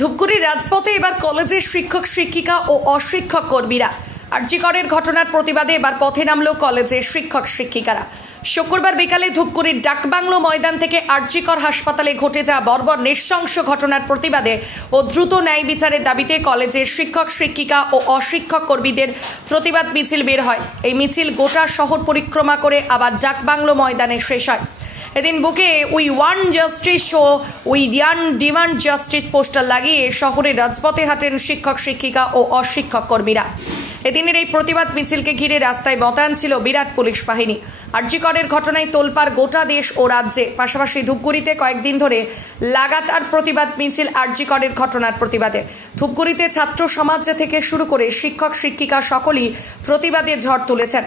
ধূপগুড়ির রাজপথে এবার কলেজের শিক্ষক শিক্ষিকা ও অশিক্ষক কর্মীরা। আরজিকরের ঘটনার প্রতিবাদে এবার পথে নামল কলেজের শিক্ষক শিক্ষিকারা। শুক্রবার বিকালে ধূপগুড়ির ডাকবাংলো ময়দান থেকে আরজিকর হাসপাতালে ঘটে যাওয়া বর্বর নৃশংস ঘটনার প্রতিবাদে ও দ্রুত ন্যায় বিচারের দাবিতে কলেজের শিক্ষক শিক্ষিকা ও অশিক্ষক কর্মীদের প্রতিবাদ মিছিল বের হয়। এই মিছিল গোটা শহর পরিক্রমা করে আবার ডাকবাংলো ময়দানে শেষ হয়। এদিন বুকে উই ওয়ান জাস্টিস ও উই ডিমান্ড জাস্টিস পোস্টার লাগিয়ে শহরের রাজপথে হাঁটেন শিক্ষক শিক্ষিকা ও অশিক্ষক কর্মীরা। এদিনের এই প্রতিবাদ মিছিলকে ঘিরে রাস্তায় মোতায়েন ছিল বিরাট পুলিশ বাহিনী। আরজিকরের ঘটনায় তোলপাড় গোটা দেশ ও রাজ্যে। পাশাপাশি ধূপগুড়িতে কয়েকদিন ধরে লাগাতার প্রতিবাদ মিছিল আরজিকরের ঘটনার প্রতিবাদে। ধূপগুড়িতে ছাত্র সমাজ থেকে শুরু করে শিক্ষক শিক্ষিকা সকলেই প্রতিবাদে ঝড় তুলেছেন।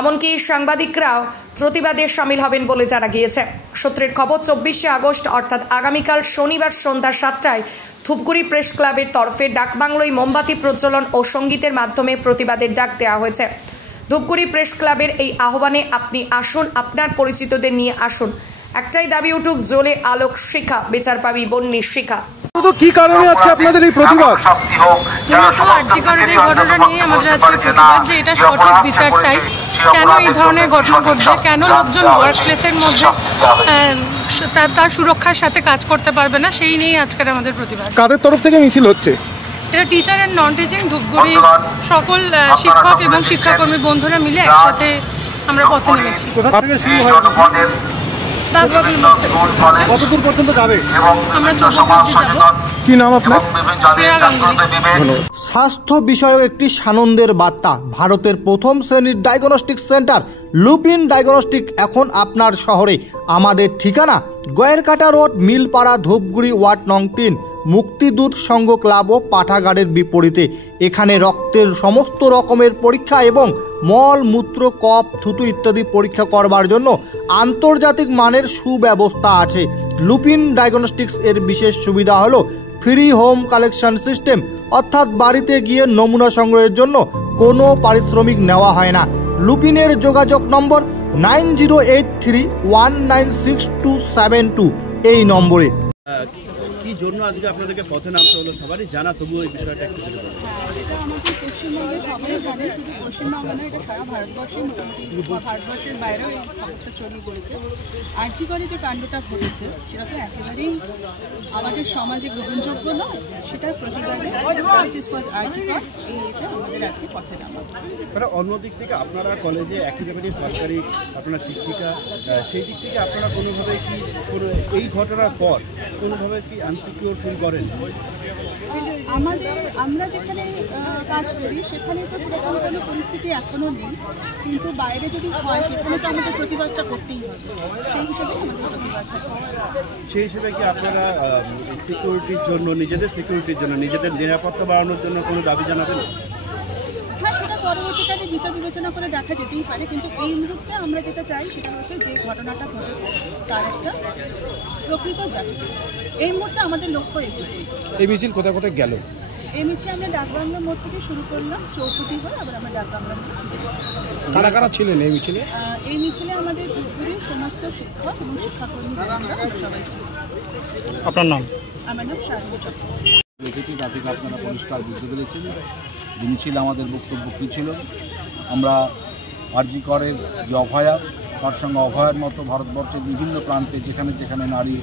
এমনকি সাংবাদিকরাও প্রতিবাদে সামিল হবেন বলে জানা গিয়েছে। সূত্রের খবর, 24শে আগস্ট অর্থাৎ আগামীকাল শনিবার সন্ধ্যা 7টায় ধূপগুড়ি প্রেস ক্লাবের তরফে ডাকবাংলোয় মোমবাতি প্রজ্বলন ও সঙ্গীতের মাধ্যমে প্রতিবাদের ডাক দেওয়া হয়েছে। ধূপগুড়ি প্রেস ক্লাবের এই আহ্বানে আপনি আসুন, আপনার পরিচিতদের নিয়ে আসুন। একটাই দাবি উঠুক, জ্বলে আলোক শিখা, বিচার পাবি বন্যী শিখা। কি কারণে আজকে আপনাদের এই প্রতিবাদ? আরজিকরের এই ঘটনা নিয়ে আমাদের আজকে প্রতিবাদ, যে এটা সঠিক বিচার চাই। কেন এই ধরনের ঘটনা ঘটবে, কেন লোকজন ওয়ার্ক প্লেসের মধ্যে তার সুরক্ষার সাথে কাজ করতে পারবে না, সেই নিয়েই আজকের আমাদের প্রতিবাদ। কাদের তরফ থেকে মিছিল হচ্ছে? এটা teacher and non teaching Dhupguri সকল শিক্ষক এবং শিক্ষাকর্মী বন্ধুরা মিলে একসাথে আমরা পথে নেমেছি। কোথা থেকে শুরু হয়? কতদূর পর্যন্ত যাবে? আমরা 14 অবধি যাব। কি নাম আপনার? স্বাস্থ্য বিষয়ক একটি সানন্দের বার্তা। ভারতের প্রথম শ্রেণীর ডায়াগনস্টিক সেন্টার লুপিন ডায়াগনস্টিক এখন আপনার শহরে। আমাদের ঠিকানা গয়েরকাটা রোড, মিলপাড়া, ধূপগুড়ি, ওয়ার্ড নং 3, মুক্তিদূত সংঘ ক্লাব ও পাঠাগারের বিপরীতে। এখানে রক্তের সমস্ত রকমের পরীক্ষা এবং মল, মূত্র, কফ, থুতু ইত্যাদি পরীক্ষা করবার জন্য আন্তর্জাতিক মানের সুব্যবস্থা আছে। লুপিন ডায়াগনস্টিক্স এর বিশেষ সুবিধা হলো ফ্রি হোম কালেকশন সিস্টেম, অর্থাৎ বাড়িতে গিয়ে নমুনা সংগ্রহের জন্য কোনো পারিশ্রমিক নেওয়া হয় না। লুপিনের যোগাযোগ নম্বর 9083196272 এই নম্বরে। কি জন্য আজকে আপনাদেরকে পথে নামতে হলো সবারই জানা, তবুও এই বিষয়টা একটু এটা আমাদের পশ্চিমবঙ্গে সবাই জানে, শুধু পশ্চিমবঙ্গে নয়, এটা সারা ভারতবর্ষে, মোটামুটি ভারতবর্ষের বাইরেও এই খবরটা ছড়িয়ে পড়েছে। আরজিকরে যে কাণ্ডটা ঘটেছে সেটা তো একেবারেই আমাদের সমাজে গ্রহণযোগ্য নয়। সেটার প্রতিবাদে জাস্টিস ফর আরজিকর এইটা আমাদের আজকে পথে নামা। অন্যদিক থেকে আপনারা কলেজে একেবারেই সরকারি, আপনারা শিক্ষিকা, সেই দিক থেকে আপনারা কোনোভাবে কি এই ঘটনার পর কোনোভাবে কি আনসিকিউর ফিল করেন? আমরা যেখানে কাজ করি সেখানে তো সেরকম কোনো পরিস্থিতি এখনও নেই, কিন্তু বাইরে যদি হয় সেখানে তো আমাদের প্রতিবাদটা করতেই হবে। সেই হিসেবে আমাদের প্রতিবাদটা, সেই হিসেবে কি আপনারা সিকিউরিটির জন্য, নিজেদের সিকিউরিটির জন্য, নিজেদের নিরাপত্তা বাড়ানোর জন্য কোনো দাবি জানাবেন? হ্যাঁ, সেটা পরবর্তীকালে বিচার বিবেচনা করে দেখা যেতেই পারে, কিন্তু এই মুহূর্তে আমরা যেটা চাই সেটা হচ্ছে যে ঘটনাটা ঘটেছে তার একটা প্রকৃত জাস্টিস। এই মুহূর্তে আমাদের লক্ষ্য এইটুকুই। এই মিছিল কোথায় কোথায় গেল? এই মিছিল আমরা ডাকবাংলো মোড় থেকে শুরু করলাম, চৌকুটি হয়ে আবার আমরা ডাকবাংলো মোড়। কারা কারা ছিলেন এই মিছিলে? এই মিছিলে আমাদের ধূপগুড়ির সমস্ত শিক্ষক এবং শিক্ষাকর্মী সবাই ছিল। আপনার নাম? আমার নাম শারদী চক্র। দেখেছি তাতে আপনারা পরিষ্কার বুঝতে পেরেছেন যে মিছিল আমাদের বক্তব্য কী ছিল। আমরা আরজিকরের যে অভয়া, তার সঙ্গে অভয়ার মতো ভারতবর্ষের বিভিন্ন প্রান্তে যেখানে যেখানে নারী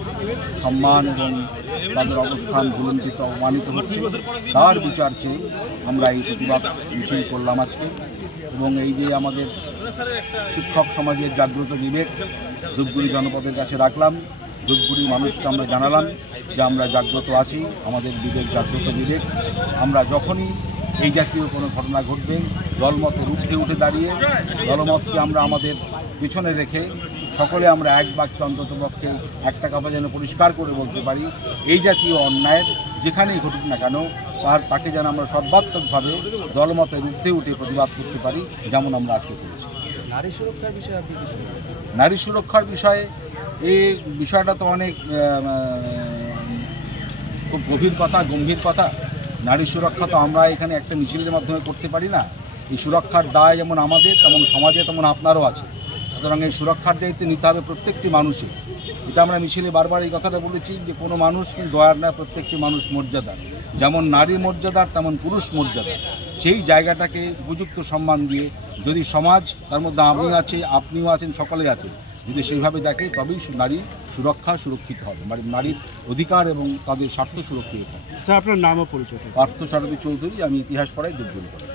সম্মান এবং তাদের অবস্থান ভুলণ্ঠিত, অপমানিত হচ্ছে, তার বিচার চেয়ে আমরা এই প্রতিবাদ মিছিল করলাম আজকে। এবং এই যে আমাদের শিক্ষক সমাজের জাগ্রত বিবেক ধূপগুড়ি জনপদের কাছে রাখলাম, ধূপগুড়ি মানুষকে আমরা জানালাম যে আমরা জাগ্রত আছি, আমাদের বিবেক জাগ্রত বিবেক। আমরা যখনই এই জাতীয় কোনো ঘটনা ঘটবে দলমতের ঊর্ধ্বে উঠে দাঁড়িয়ে দলমতকে আমরা আমাদের পিছনে রেখে সকলে আমরা এক বাক্যে অন্ততপক্ষে একটা কথা যেন পরিষ্কার করে বলতে পারি, এই জাতীয় অন্যায়ের যেখানেই ঘটুক না কেন তাকে যেন আমরা সর্বাত্মকভাবে দলমতের ঊর্ধ্বে উঠে প্রতিবাদ করতে পারি, যেমন আমরা আজকে করেছি। নারী সুরক্ষার বিষয়ে আপনি কিছু? নারী সুরক্ষার বিষয়ে এই বিষয়টা তো অনেক খুব গভীর কথা, গম্ভীর কথা। নারী সুরক্ষা তো আমরা এখানে একটা মিছিলের মাধ্যমে করতে পারি না। এই সুরক্ষার দায় যেমন আমাদের, তেমন সমাজে, তেমন আপনারও আছে। সুতরাং এই সুরক্ষার দায়িত্ব নিতে হবে প্রত্যেকটি মানুষের। এটা আমরা মিছিলে বারবার এই কথাটা বলেছি যে কোনো মানুষ কিন্তু দয়ার না, প্রত্যেকটি মানুষ মর্যাদার, যেমন নারী মর্যাদার তেমন পুরুষ মর্যাদার। সেই জায়গাটাকে উপযুক্ত সম্মান দিয়ে যদি সমাজ, তার মধ্যে আমি আছি, আপনিও আছেন, সকলে আছেন, যদি সেইভাবে দেখে তবেই নারী সুরক্ষা সুরক্ষিত হবে, মানে নারীর অধিকার এবং তাদের স্বার্থ সুরক্ষিত হবে। স্যার আপনার নাম ও পরিচয়? পার্থ সারথী চৌধুরী, আমি ইতিহাস পড়াই, দুর্গরি পড়াই।